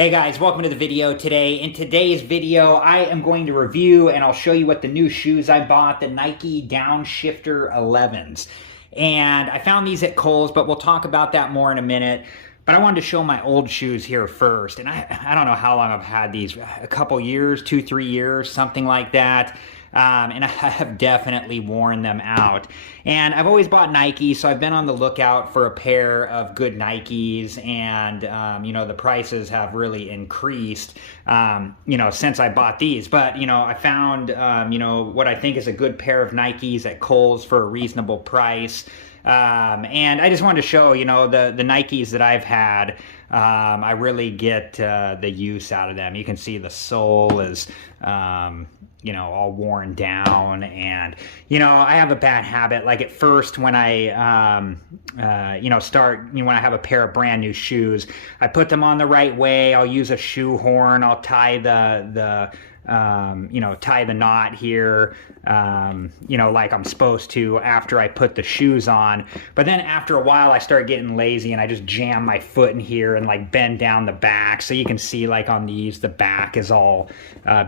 Hey guys, welcome to the video today. In today's video, I am going to review and I'll show you what the new shoes I bought, the Nike Downshifter 11s. And I found these at Kohl's, but we'll talk about that more in a minute. But I wanted to show my old shoes here first. And I don't know how long I've had these, a couple years, 2-3 years, something like that. And I have definitely worn them out. And I've always bought Nike, so I've been on the lookout for a pair of good Nikes, and the prices have really increased, since I bought these. But, I found, what I think is a good pair of Nikes at Kohl's for a reasonable price. And I just wanted to show, the Nikes that I've had. I really get the use out of them. You can see the sole is, all worn down, and I have a bad habit. Like at first, when I when I have a pair of brand new shoes, I put them on the right way. I'll use a shoe horn. I'll tie tie the knot here, like I'm supposed to after I put the shoes on. But then after a while, I start getting lazy and I just jam my foot in here and like bend down the back. So you can see like on these, the back is all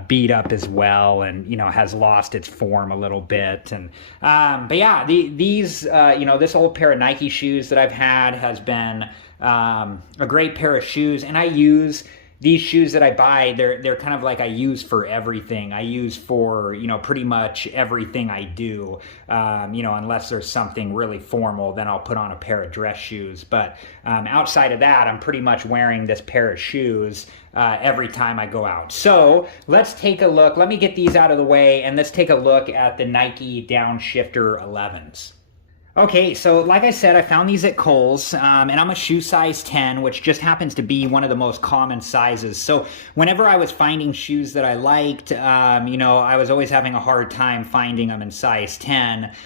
beat up as well, and has lost its form a little bit. And but yeah, these this old pair of Nike shoes that I've had has been a great pair of shoes, and I use these shoes that I buy, they're kind of like I use for everything. I use for, pretty much everything I do. Unless there's something really formal, then I'll put on a pair of dress shoes. But outside of that, I'm pretty much wearing this pair of shoes every time I go out. So let's take a look. Let me get these out of the way, and let's take a look at the Nike Downshifter 11s. Okay, so like I said, I found these at Kohl's, and I'm a shoe size 10, which just happens to be one of the most common sizes. So whenever I was finding shoes that I liked, I was always having a hard time finding them in size 10,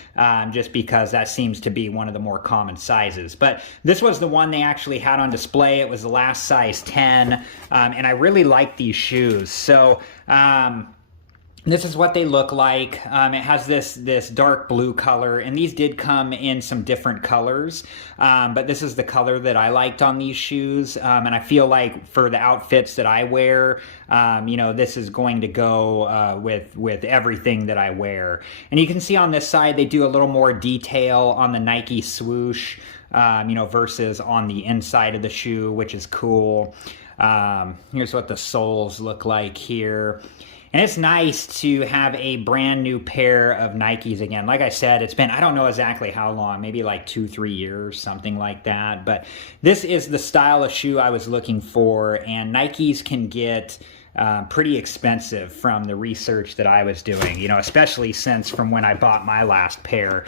just because that seems to be one of the more common sizes. But this was the one they actually had on display. It was the last size 10, and I really like these shoes. So this is what they look like. It has this dark blue color, and these did come in some different colors, but this is the color that I liked on these shoes, and I feel like for the outfits that I wear, this is going to go with everything that I wear. And you can see on this side they do a little more detail on the Nike swoosh, versus on the inside of the shoe, which is cool. Here's what the soles look like here. And it's nice to have a brand new pair of Nikes again. Like I said, it's been, I don't know exactly how long, maybe like 2-3 years, something like that. But this is the style of shoe I was looking for, and Nikes can get pretty expensive from the research that I was doing, especially since from when I bought my last pair.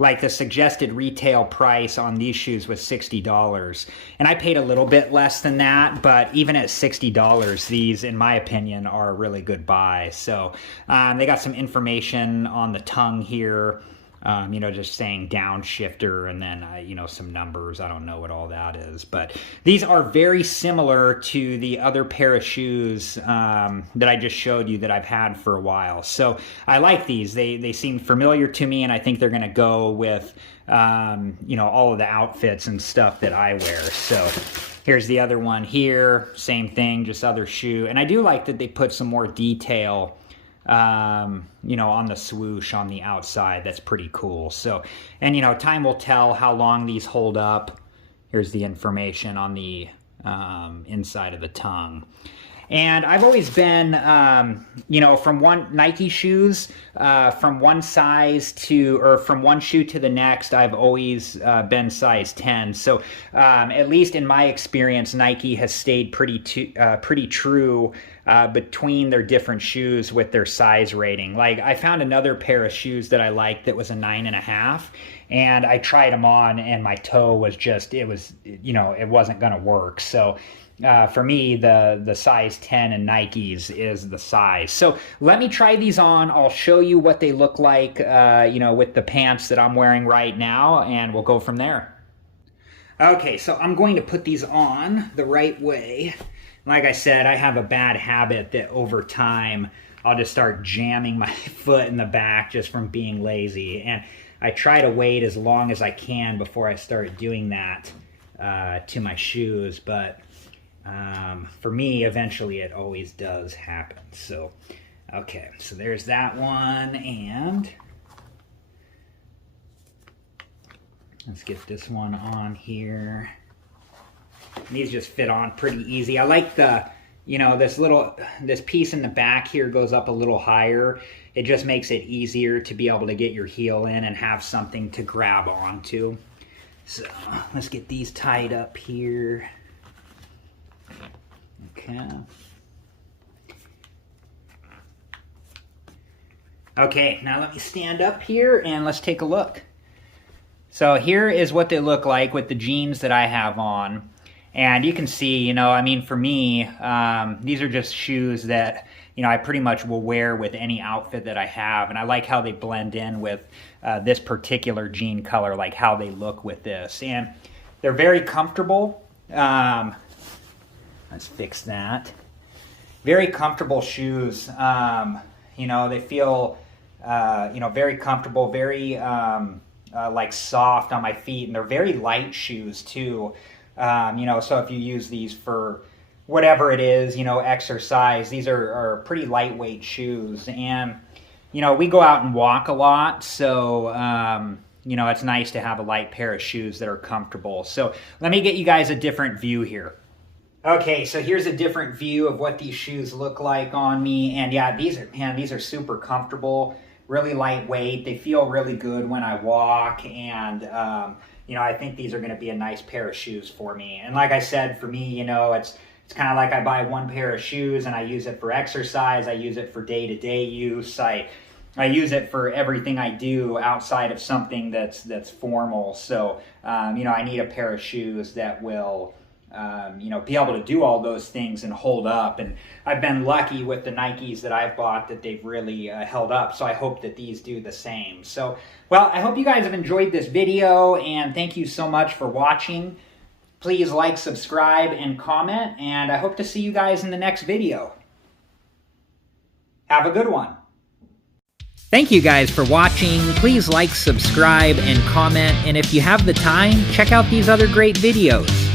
Like the suggested retail price on these shoes was $60. And I paid a little bit less than that, but even at $60, these, in my opinion, are a really good buy. So they got some information on the tongue here, just saying Downshifter, and then, some numbers. I don't know what all that is. But these are very similar to the other pair of shoes that I just showed you that I've had for a while. So I like these. They seem familiar to me, and I think they're going to go with, all of the outfits and stuff that I wear. So here's the other one here. Same thing, just other shoe. And I do like that they put some more detail on the swoosh on the outside. That's pretty cool. So, and time will tell how long these hold up. Here's the information on the inside of the tongue. And I've always been, from one Nike shoes, from one size to, or from one shoe to the next, I've always been size 10. So at least in my experience, Nike has stayed pretty true between their different shoes with their size rating. Like I found another pair of shoes that I liked that was a 9.5, and I tried them on, and my toe was just, it wasn't going to work. So for me, the size 10 in Nikes is the size. So let me try these on. I'll show you what they look like, with the pants that I'm wearing right now, and we'll go from there. Okay, so I'm going to put these on the right way. Like I said, I have a bad habit that over time, I'll just start jamming my foot in the back just from being lazy. And I try to wait as long as I can before I start doing that to my shoes, but For me, eventually it always does happen. So, okay, so there's that one, and let's get this one on here. These just fit on pretty easy. I like the, this piece in the back here goes up a little higher. It just makes it easier to be able to get your heel in and have something to grab onto. So let's get these tied up here. Okay. Okay, now let me stand up here and let's take a look. So here is what they look like with the jeans that I have on. And you can see, for me, these are just shoes that, I pretty much will wear with any outfit that I have. And I like how they blend in with this particular jean color, like how they look with this. And they're very comfortable. Let's fix that. Very comfortable shoes. They feel, very comfortable, very like soft on my feet. And they're very light shoes too. So if you use these for whatever it is, exercise, these are pretty lightweight shoes. And, we go out and walk a lot. So, it's nice to have a light pair of shoes that are comfortable. So let me get you guys a different view here. Okay, so here's a different view of what these shoes look like on me. And yeah, these are super comfortable, really lightweight. They feel really good when I walk. And, I think these are going to be a nice pair of shoes for me. And like I said, for me, it's kind of like I buy one pair of shoes and I use it for exercise. I use it for day-to-day use. I use it for everything I do outside of something that's formal. So, I need a pair of shoes that will, be able to do all those things and hold up. And I've been lucky with the Nikes that I've bought that they've really held up. So I hope that these do the same. So, well, I hope you guys have enjoyed this video, and thank you so much for watching. Please like, subscribe, and comment, and I hope to see you guys in the next video. Have a good one. Thank you guys for watching. Please like, subscribe, and comment, and if you have the time, check out these other great videos.